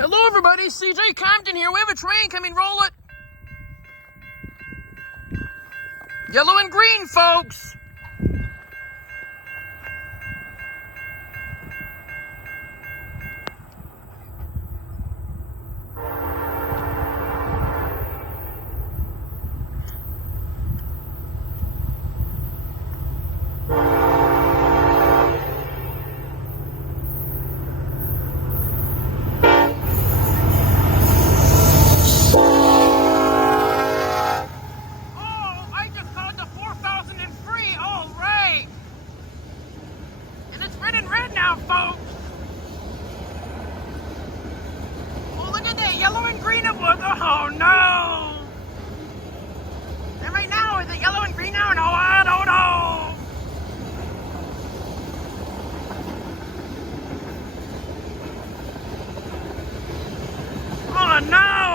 Hello everybody, CJ Compton here. We have a train coming, roll it. Yellow and green, folks. Yellow and green it was. Oh no! And right now, is it yellow and green now? No, I don't know. Oh no!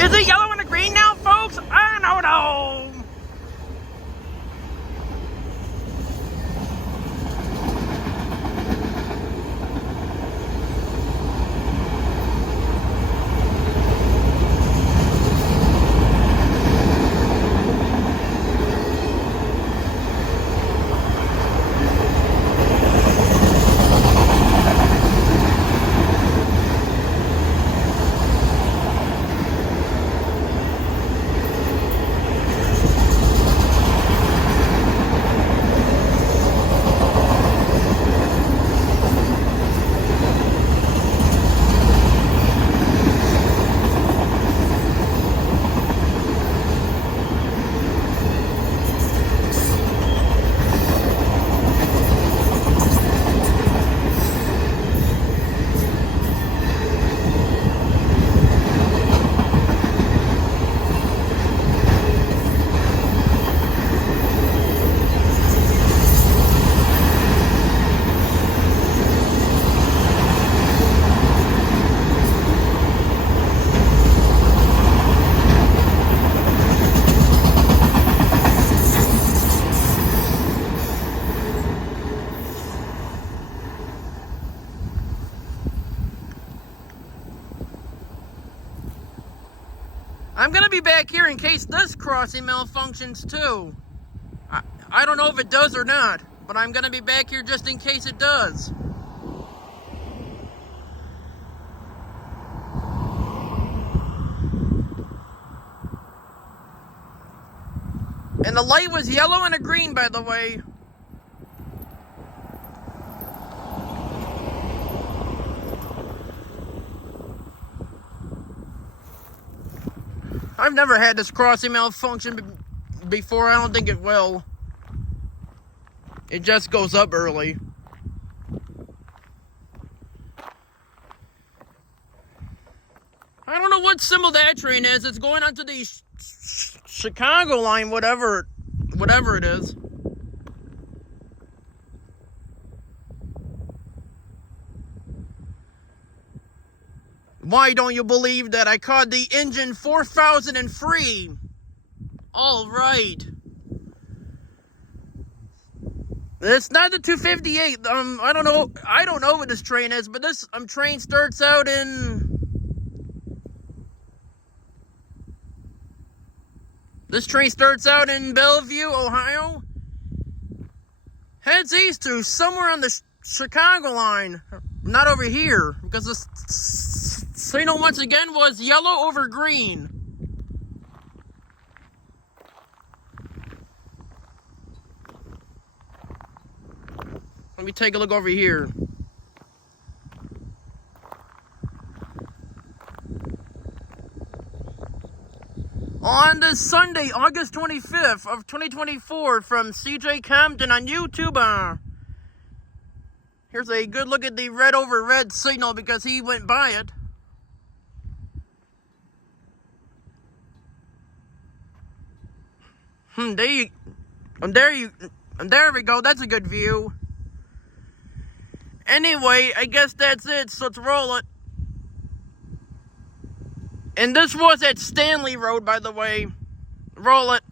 Is it yellow and green now, folks? I don't know. I'm gonna be back here in case this crossing malfunctions too. I don't know if it does or not, but I'm gonna be back here just in case it does. And the light was yellow and a green, by the way. I've never had this crossing malfunction before. I don't think it will. It just goes up early. I don't know what symbol that train is. It's going onto the Chicago line, whatever it is. Why don't you believe that I caught the engine 4003? All right. It's not the 258. I don't know what this train is, but this train starts out in. This train starts out in Bellevue, Ohio. Heads east to somewhere on the Chicago line. Not over here, because the signal once again was yellow over green. Let me take a look over here. Oh, on this Sunday, August 25th of 2024 from CJ Compton on YouTube. Here's a good look at the red over red signal because he went by it. There we go. That's a good view. Anyway, I guess that's it, so let's roll it. And this was at Stanley Road, by the way. Roll it.